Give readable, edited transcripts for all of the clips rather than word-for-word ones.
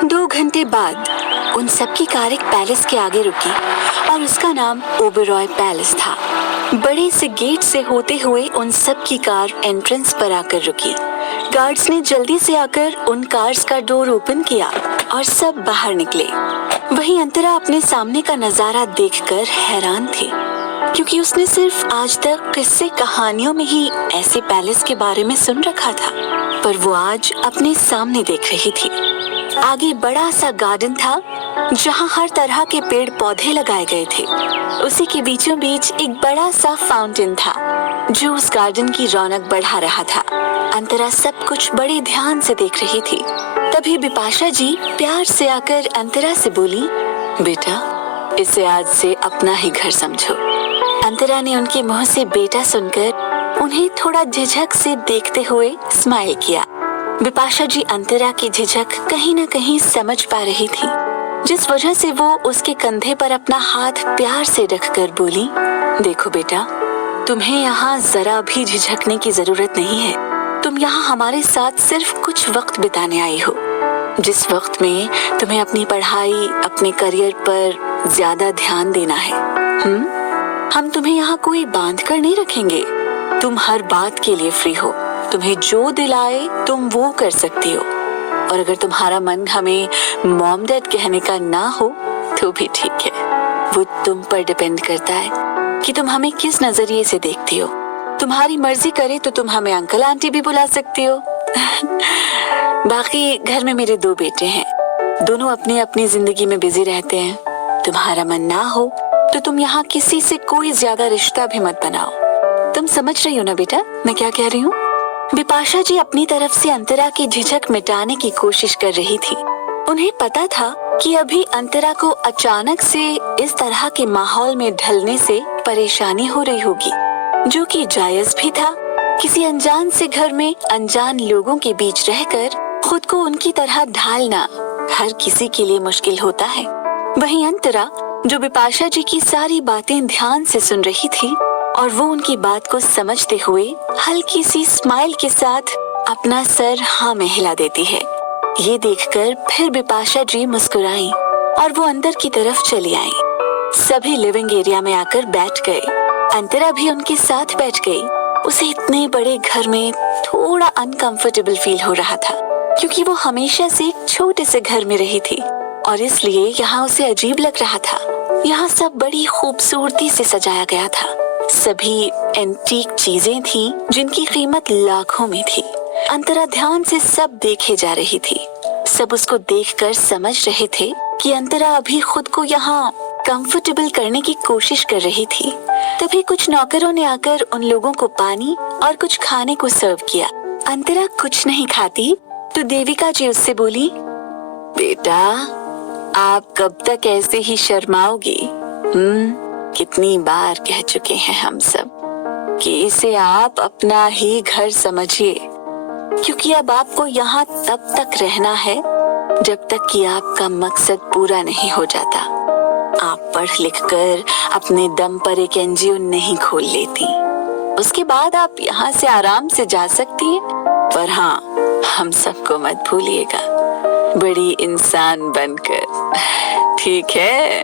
2 घंटे बाद उन सबकी कार एक पैलेस के आगे रुकी और उसका नाम ओबेरॉय पैलेस था। बड़े से गेट से होते हुए उन सब की कार एंट्रेंस पर आकर रुकी। गार्ड्स ने जल्दी से आकर उन कार्स का डोर ओपन किया और सब बाहर निकले। वहीं अंतरा अपने सामने का नजारा देखकर हैरान थी, क्योंकि उसने सिर्फ आज तक किस्से कहानियों में ही ऐसे पैलेस के बारे में सुन रखा था, पर वो आज अपने सामने देख रही थी। आगे बड़ा सा गार्डन था जहाँ हर तरह के पेड़ पौधे लगाए गए थे। उसी के बीचों बीच एक बड़ा सा फाउंटेन था जो उस गार्डन की रौनक बढ़ा रहा था। अंतरा सब कुछ बड़े ध्यान से देख रही थी। तभी बिपाशा जी प्यार से आकर अंतरा से बोली, बेटा, इसे आज से अपना ही घर समझो। अंतरा ने उनके मुंह से बेटा सुनकर उन्हें थोड़ा झिझक से देखते हुए स्माइल किया। बिपाशा जी अंतरा की झिझक कहीं न कहीं समझ पा रही थी, जिस वजह से वो उसके कंधे पर अपना हाथ प्यार से रखकर बोली, देखो बेटा, तुम्हें यहाँ जरा भी झिझकने की जरूरत नहीं है। तुम यहाँ हमारे साथ सिर्फ कुछ वक्त बिताने आई हो, जिस वक्त में तुम्हें अपनी पढ़ाई, अपने करियर पर ज्यादा ध्यान देना है। हम तुम्हें यहाँ कोई बांध कर नहीं रखेंगे। तुम हर बात के लिए फ्री हो। तुम्हें जो दिलाए तुम वो कर सकती हो, और अगर तुम्हारा मन हमें मॉम डैड कहने का ना हो तो भी ठीक है। वो तुम पर डिपेंड करता है कि तुम हमें किस नजरिए से देखती हो। तुम्हारी मर्जी करे तो तुम हमें अंकल आंटी भी बुला सकती हो। बाकी घर में मेरे 2 बेटे हैं, दोनों अपनी अपनी जिंदगी में बिजी रहते हैं। तुम्हारा मन ना हो तो तुम यहाँ किसी से कोई ज्यादा रिश्ता भी मत बनाओ। तुम समझ रही हो ना बेटा मैं क्या कह रही हूँ? बिपाशा जी अपनी तरफ से अंतरा की झिझक मिटाने की कोशिश कर रही थी। उन्हें पता था कि अभी अंतरा को अचानक से इस तरह के माहौल में ढलने से परेशानी हो रही होगी, जो कि जायज भी था। किसी अनजान से घर में अनजान लोगों के बीच रहकर खुद को उनकी तरह ढालना हर किसी के लिए मुश्किल होता है। वहीं अंतरा, जो बिपाशा जी की सारी बातें ध्यान से सुन रही थी और वो उनकी बात को समझते हुए हल्की सी स्माइल के साथ अपना सर हाँ में हिला देती है। ये देखकर फिर बिपाशा जी मुस्कुराई और वो अंदर की तरफ चली आई। सभी लिविंग एरिया में आकर बैठ गए। अंतरा भी उनके साथ बैठ गई। उसे इतने बड़े घर में थोड़ा अनकंफर्टेबल फील हो रहा था, क्योंकि वो हमेशा से एक छोटे से घर में रही थी और इसलिए यहाँ उसे अजीब लग रहा था। यहाँ सब बड़ी खूबसूरती से सजाया गया था। सभी एंटीक चीजें थीं जिनकी कीमत लाखों में थी। अंतरा ध्यान से सब देखे जा रही थी। सब उसको देखकर समझ रहे थे कि अंतरा अभी खुद को यहाँ कंफर्टेबल करने की कोशिश कर रही थी। तभी कुछ नौकरों ने आकर उन लोगों को पानी और कुछ खाने को सर्व किया। अंतरा कुछ नहीं खाती तो देविका जी उससे बोली, बेटा, आप कब तक ऐसे ही शर्माओगी? कितनी बार कह चुके हैं हम सब कि इसे आप अपना ही घर समझिए, क्योंकि अब आपको यहाँ तब तक रहना है जब तक कि आपका मकसद पूरा नहीं हो जाता। आप पढ़ लिख कर अपने दम पर एक एनजीओ नहीं खोल लेती, उसके बाद आप यहाँ से आराम से जा सकती हैं। पर हाँ, हम सबको मत भूलिएगा, बड़ी इंसान बनकर, ठीक है?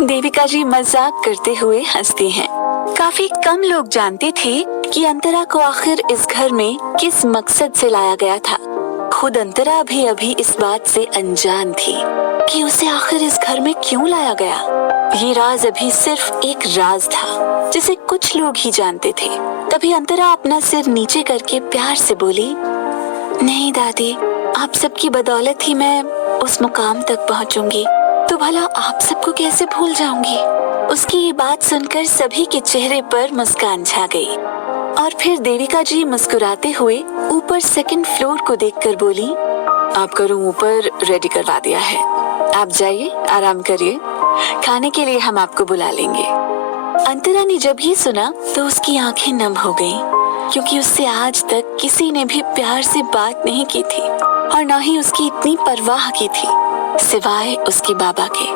देविका जी मजाक करते हुए हंसती हैं। काफी कम लोग जानते थे कि अंतरा को आखिर इस घर में किस मकसद से लाया गया था। खुद अंतरा भी अभी इस बात से अनजान थी कि उसे आखिर इस घर में क्यों लाया गया। ये राज अभी सिर्फ एक राज था जिसे कुछ लोग ही जानते थे। तभी अंतरा अपना सिर नीचे करके प्यार से बोली, नहीं दादी, आप सबकी बदौलत ही मैं उस मुकाम तक पहुंचूंगी, तो भला आप सबको कैसे भूल जाऊंगी। उसकी ये बात सुनकर सभी के चेहरे पर मुस्कान छा गई और फिर देविका जी मुस्कुराते हुए ऊपर 2nd फ्लोर को देखकर बोली, आपका रूम ऊपर रेडी करवा दिया है, आप जाइए, आराम करिए, खाने के लिए हम आपको बुला लेंगे। अंतरा ने जब ये सुना तो उसकी आंखें नम हो गईं, क्योंकि उससे आज तक किसी ने भी प्यार से बात नहीं की थी और ना ही उसकी इतनी परवाह की थी, सिवाय उसके बाबा के।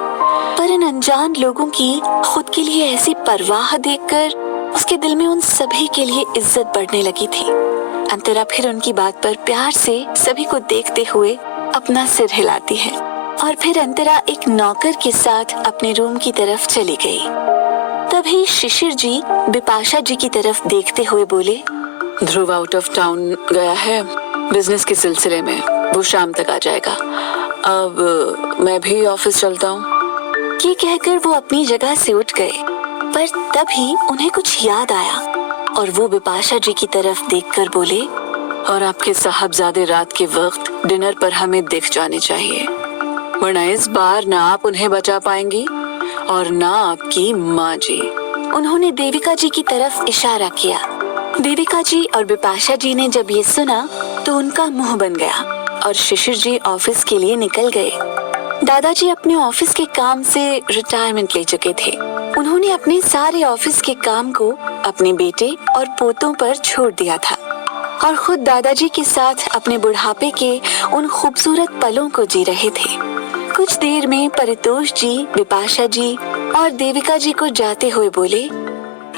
पर इन अनजान लोगों की खुद के लिए ऐसी परवाह देखकर उसके दिल में उन सभी के लिए इज्जत बढ़ने लगी थी। अंतरा फिर उनकी बात पर प्यार से सभी को देखते हुए अपना सिर हिलाती है और फिर अंतरा एक नौकर के साथ अपने रूम की तरफ चली गई। तभी शिशिर जी बिपाशा जी की तरफ देखते हुए बोले, ध्रुव आउट ऑफ टाउन गया है बिजनेस के सिलसिले में, वो शाम तक आ जाएगा। अब मैं भी ऑफिस चलता हूँ। ये कहकर वो अपनी जगह से उठ गए, पर तभी उन्हें कुछ याद आया और वो बिपाशा जी की तरफ देखकर बोले, और आपके साहबजादे रात के वक्त डिनर पर हमें दिख जाने चाहिए, वरना इस बार ना आप उन्हें बचा पाएंगी और ना आपकी माँ जी। उन्होंने देविका जी की तरफ इशारा किया। देविका जी और बिपाशा जी ने जब ये सुना तो उनका मुंह बन गया और शिशिर जी ऑफिस के लिए निकल गए। दादाजी अपने ऑफिस के काम से रिटायरमेंट ले चुके थे। उन्होंने अपने सारे ऑफिस के काम को अपने बेटे और पोतों पर छोड़ दिया था और खुद दादाजी के साथ अपने बुढ़ापे के उन खूबसूरत पलों को जी रहे थे। कुछ देर में परितोष जी, बिपाशा जी और देविका जी को जाते हुए बोले,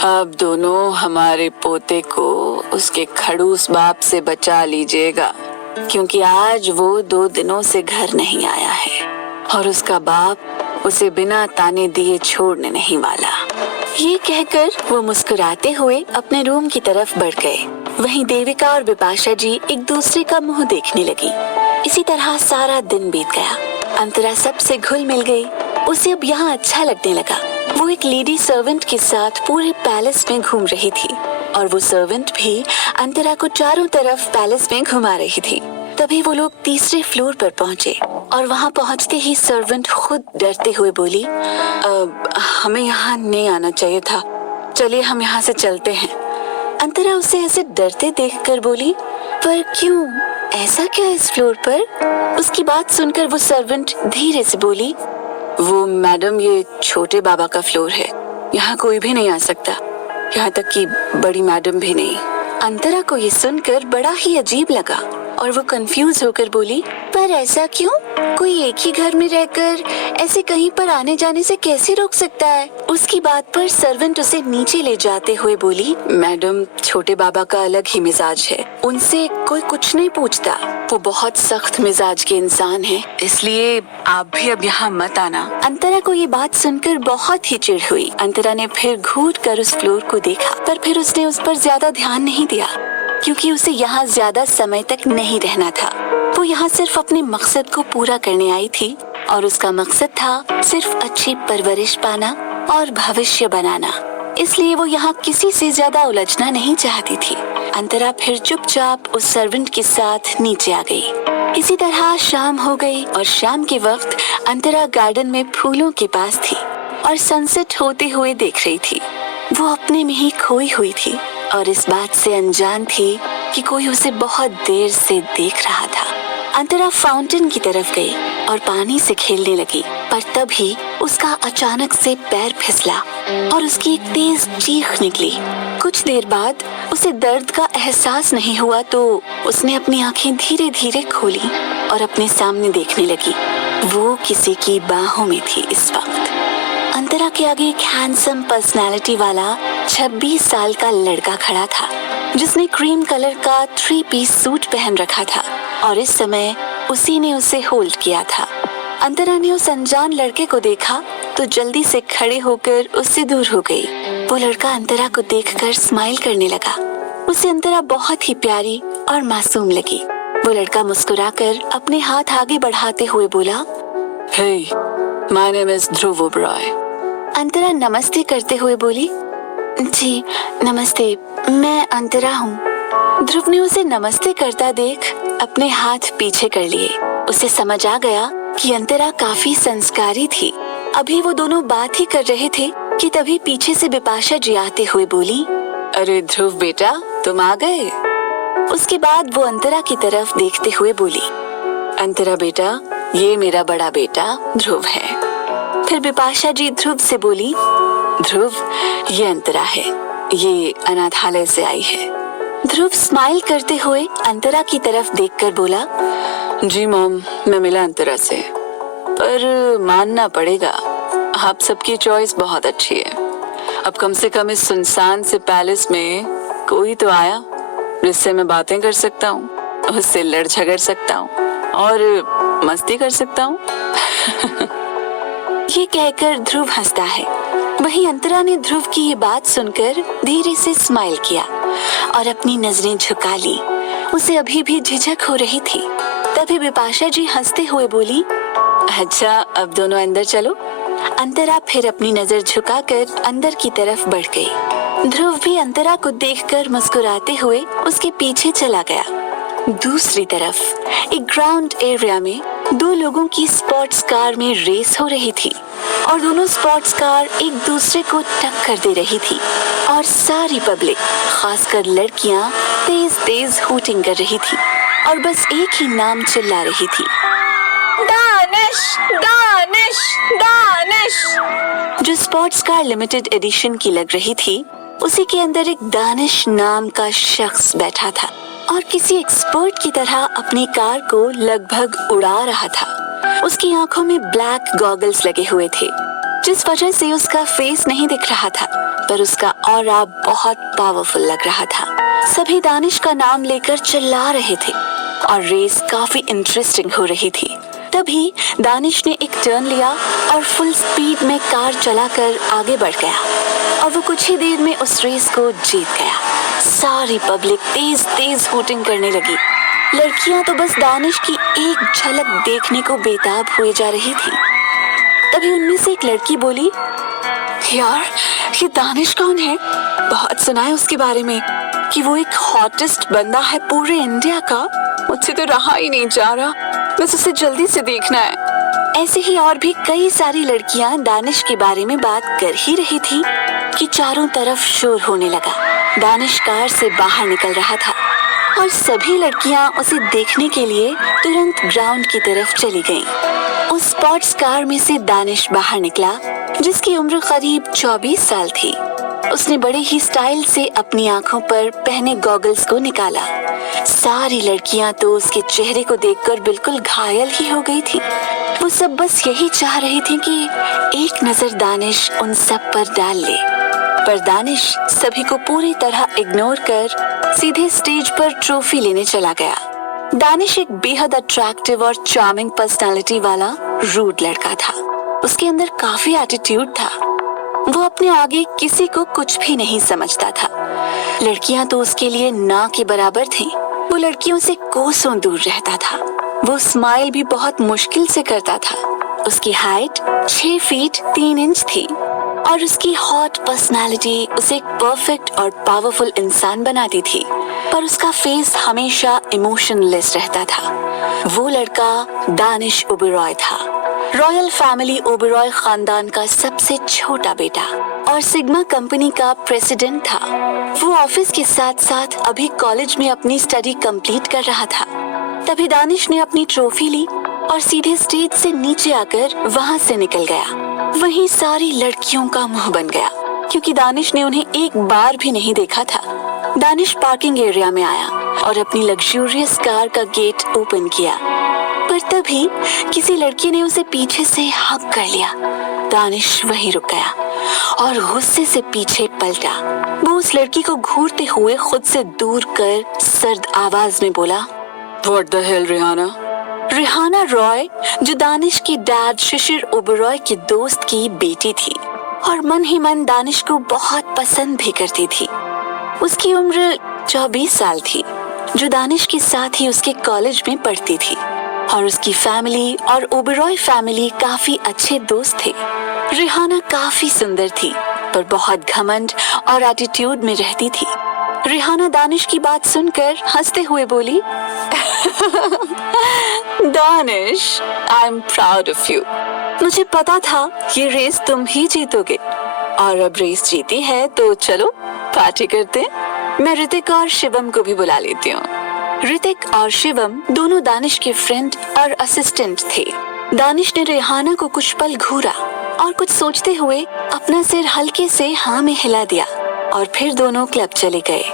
अब दोनों हमारे पोते को उसके खड़ूस बाप से बचा लीजिएगा, क्योंकि आज वो 2 दिनों से घर नहीं आया है और उसका बाप उसे बिना ताने दिए छोड़ने नहीं वाला। ये कहकर वो मुस्कुराते हुए अपने रूम की तरफ बढ़ गए। वहीं देविका और बिपाशा जी एक दूसरे का मुंह देखने लगी। इसी तरह सारा दिन बीत गया। अंतरा सबसे घुल मिल गई। उसे अब यहाँ अच्छा लगने लगा। वो एक लेडी सर्वेंट के साथ पूरे पैलेस में घूम रही थी और वो सर्वेंट भी अंतरा को चारों तरफ पैलेस में घुमा रही थी। तभी वो लोग तीसरे फ्लोर पर पहुँचे और वहाँ पहुँचते ही सर्वेंट खुद डरते हुए बोली, हमें यहाँ नहीं आना चाहिए था, चलिए हम यहाँ से चलते हैं। अंतरा उसे ऐसे डरते देखकर बोली, पर क्यों, ऐसा क्या इस फ्लोर पर? उसकी बात सुनकर वो सर्वेंट धीरे से बोली, वो मैडम ये छोटे बाबा का फ्लोर है, यहाँ कोई भी नहीं आ सकता, यहाँ तक कि बड़ी मैडम भी नहीं। अंतरा को ये सुनकर बड़ा ही अजीब लगा और वो कंफ्यूज होकर बोली, पर ऐसा क्यों? कोई एक ही घर में रहकर ऐसे कहीं पर आने जाने से कैसे रोक सकता है? उसकी बात पर सर्वेंट उसे नीचे ले जाते हुए बोली, मैडम छोटे बाबा का अलग ही मिजाज है, उनसे कोई कुछ नहीं पूछता, वो बहुत सख्त मिजाज के इंसान है, इसलिए आप भी अब यहाँ मत आना। अंतरा को ये बात सुनकर बहुत ही चिढ़ हुई। अंतरा ने फिर घूर कर उस फ्लोर को देखा, पर फिर उसने उस पर ज्यादा ध्यान नहीं दिया, क्योंकि उसे यहाँ ज्यादा समय तक नहीं रहना था। वो यहाँ सिर्फ अपने मकसद को पूरा करने आई थी और उसका मकसद था सिर्फ अच्छी परवरिश पाना और भविष्य बनाना। इसलिए वो यहाँ किसी से ज्यादा उलझना नहीं चाहती थी। अंतरा फिर चुपचाप उस सर्वेंट के साथ नीचे आ गई। इसी तरह शाम हो गई और शाम के वक्त अंतरा गार्डन में फूलों के पास थी और सनसेट होते हुए देख रही थी। वो अपने में ही खोई हुई थी और इस बात से अनजान थी कि कोई उसे बहुत देर से देख रहा था। अंतरा फाउंटेन की तरफ गई और पानी से खेलने लगी, पर तभी उसका अचानक से पैर फिसला और उसकी एक तेज चीख निकली। कुछ देर बाद उसे दर्द का एहसास नहीं हुआ तो उसने अपनी आंखें धीरे धीरे खोली और अपने सामने देखने लगी। वो किसी की बाहों में थी। इस वक्त अंतरा के आगे एक हैंडसम पर्सनालिटी वाला 26 साल का लड़का खड़ा था, जिसने क्रीम कलर का 3 पीस सूट पहन रखा था और इस समय उसी ने उसे होल्ड किया था। अंतरा ने उस अनजान लड़के को देखा तो जल्दी से खड़े होकर उससे दूर हो गई। वो लड़का अंतरा को देखकर स्माइल करने लगा। उसे अंतरा बहुत ही प्यारी और मासूम लगी। वो लड़का मुस्कुराकर अपने हाथ आगे बढ़ाते हुए बोला, Hey, my name is ध्रुव ओबरॉय। अंतरा नमस्ते करते हुए बोली, जी नमस्ते, मैं अंतरा हूँ। ध्रुव ने उसे नमस्ते करता देख अपने हाथ पीछे कर लिए। उसे समझ आ गया कि अंतरा काफी संस्कारी थी। अभी वो दोनों बात ही कर रहे थे कि तभी पीछे से बिपाशा जी आते हुए बोली, अरे ध्रुव बेटा, तुम आ गए। उसके बाद वो अंतरा की तरफ देखते हुए बोली, अंतरा बेटा, ये मेरा बड़ा बेटा ध्रुव है। फिर बिपाशा जी ध्रुव से बोली, ध्रुव, ये अंतरा है, ये अनाथालय से आई है। ध्रुव स्माइल करते हुए अंतरा की तरफ देखकर बोला, जी मॉम, मैं मिला अंतरा से, पर मानना पड़ेगा आप सबकी चॉइस बहुत अच्छी है। अब कम से कम इस सुनसान से पैलेस में कोई तो आया जिससे मैं बातें कर सकता हूँ, उससे लड़ झगड़ सकता हूँ और मस्ती कर सकता हूँ। ये कहकर ध्रुव हंसता है। वहीं अंतरा ने ध्रुव की ये बात सुनकर धीरे से स्माइल किया और अपनी नजरें झुका ली। उसे अभी भी झिझक हो रही थी। तभी बिपाशा जी हंसते हुए बोली, अच्छा अब दोनों अंदर चलो। अंतरा फिर अपनी नजर झुकाकर अंदर की तरफ बढ़ गई। ध्रुव भी अंतरा को देखकर मुस्कुराते हुए उसके पीछे चला गया। दूसरी तरफ एक ग्राउंड एरिया में दो लोगों की स्पोर्ट्स कार में रेस हो रही थी और दोनों स्पोर्ट्स कार एक दूसरे को टक्कर दे रही थी और सारी पब्लिक, खासकर लड़कियां, तेज तेज हूटिंग कर रही थी और बस एक ही नाम चिल्ला रही थी, दानिश, दानिश, दानिश। जो स्पोर्ट्स कार लिमिटेड एडिशन की लग रही थी, उसी के अंदर एक दानिश नाम का शख्स बैठा था और किसी एक्सपर्ट की तरह अपनी कार को लगभग उड़ा रहा था। उसकी आंखों में ब्लैक गॉगल्स लगे हुए थे, जिस वजह से उसका फेस नहीं दिख रहा था, पर उसका ऑरा बहुत पावरफुल लग रहा था। सभी दानिश का नाम लेकर चिल्ला रहे थे और रेस काफी इंटरेस्टिंग हो रही थी। तभी दानिश ने एक टर्न लिया और फुल स्पीड में कार चलाकर आगे बढ़ गया और वो कुछ ही देर में उस रेस को जीत गया। सारी पब्लिक तेज तेज हूटिंग करने लगी। लड़कियां तो बस दानिश की एक झलक देखने को बेताब हुए जा रही थी। तभी उनमें से एक लड़की बोली, यार ये दानिश कौन है? बहुत सुना है उसके बारे में कि वो एक हॉटेस्ट बंदा है पूरे इंडिया का। मुझसे तो रहा ही नहीं जा रहा, बस उसे जल्दी से देखना है। ऐसे ही और भी कई सारी लड़कियां दानिश के बारे में बात कर ही रही थी कि चारों तरफ शोर होने लगा। दानिश कार से बाहर निकल रहा था और सभी लड़कियां उसे देखने के लिए तुरंत ग्राउंड की तरफ चली गईं। उस स्पोर्ट्स कार में से दानिश बाहर निकला, जिसकी उम्र करीब 24 साल थी। उसने बड़े ही स्टाइल से अपनी आंखों पर पहने गॉगल्स को निकाला। सारी लड़कियां तो उसके चेहरे को देखकर बिल्कुल घायल ही हो गई थी। वो सब बस यही चाह रही थी कि एक नजर दानिश उन सब पर डाल ले, पर दानिश सभी को पूरी तरह इग्नोर कर सीधे स्टेज पर ट्रॉफी लेने चला गया। दानिश एक बेहद अट्रैक्टिव और चार्मिंग पर्सनालिटी वाला रूड लड़का था। उसके अंदर काफी एटीट्यूड था। वो अपने आगे किसी को कुछ भी नहीं समझता था। लड़कियां तो उसके लिए ना के बराबर थीं। वो लड़कियों से कोसों दूर रहता था। वो स्माइल भी बहुत मुश्किल से करता था। उसकी हाइट 6 फीट 3 इंच थी और उसकी हॉट पर्सनालिटी उसे एक परफेक्ट और पावरफुल इंसान बनाती थी, पर उसका फेस हमेशा इमोशनलेस रहता था। वो लड़का दानिश ओबेरॉय था, रॉयल फैमिली ओबेरॉय खानदान का सबसे छोटा बेटा और सिग्मा कंपनी का प्रेसिडेंट था। वो ऑफिस के साथ साथ अभी कॉलेज में अपनी स्टडी कंप्लीट कर रहा था। तभी दानिश ने अपनी ट्रॉफी ली और सीधे स्टेज से नीचे आकर वहाँ से निकल गया। वहीं सारी लड़कियों का मुंह बन गया, क्योंकि दानिश ने उन्हें एक बार भी नहीं देखा था। दानिश पार्किंग एरिया में आया और अपनी लग्जूरियस कार का गेट ओपन किया, पर तभी किसी लड़की ने उसे पीछे से हग कर लिया। दानिश वहीं रुक गया और गुस्से से पीछे पलटा। वो उस लड़की को घूरते हुए खुद से दूर कर सर्द आवाज में बोला, What the hell, Rihana? Rihana Roy, जो दानिश की डैड शिशिर ओबेरॉय के दोस्त की बेटी थी और मन ही मन दानिश को बहुत पसंद भी करती थी। उसकी उम्र 24 साल थी, जो दानिश के साथ ही उसके कॉलेज में पढ़ती थी और उसकी फैमिली और ओबेरॉय फैमिली काफी अच्छे दोस्त थे। रिहाना काफी सुंदर थी, पर बहुत घमंड और एटीट्यूड में रहती थी। रिहाना दानिश की बात सुनकर हंसते हुए बोली, Danish, I am proud of you. मुझे पता था ये रेस तुम ही जीतोगे और अब रेस जीती है तो चलो पार्टी करते हैं। मैं ऋतिक और शिवम को भी बुला लेती हूँ। ऋतिक और शिवम दोनों दानिश के फ्रेंड और असिस्टेंट थे। दानिश ने रिहाना को कुछ पल घूरा और कुछ सोचते हुए अपना सिर हल्के से हाँ में हिला दिया और फिर दोनों क्लब चले गए।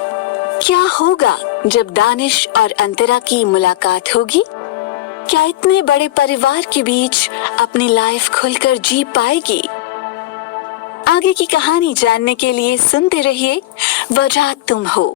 क्या होगा जब दानिश और अंतरा की मुलाकात होगी? क्या इतने बड़े परिवार के बीच अपनी लाइफ खुलकर जी पाएगी? आगे की कहानी जानने के लिए सुनते रहिए वजह तुम हो।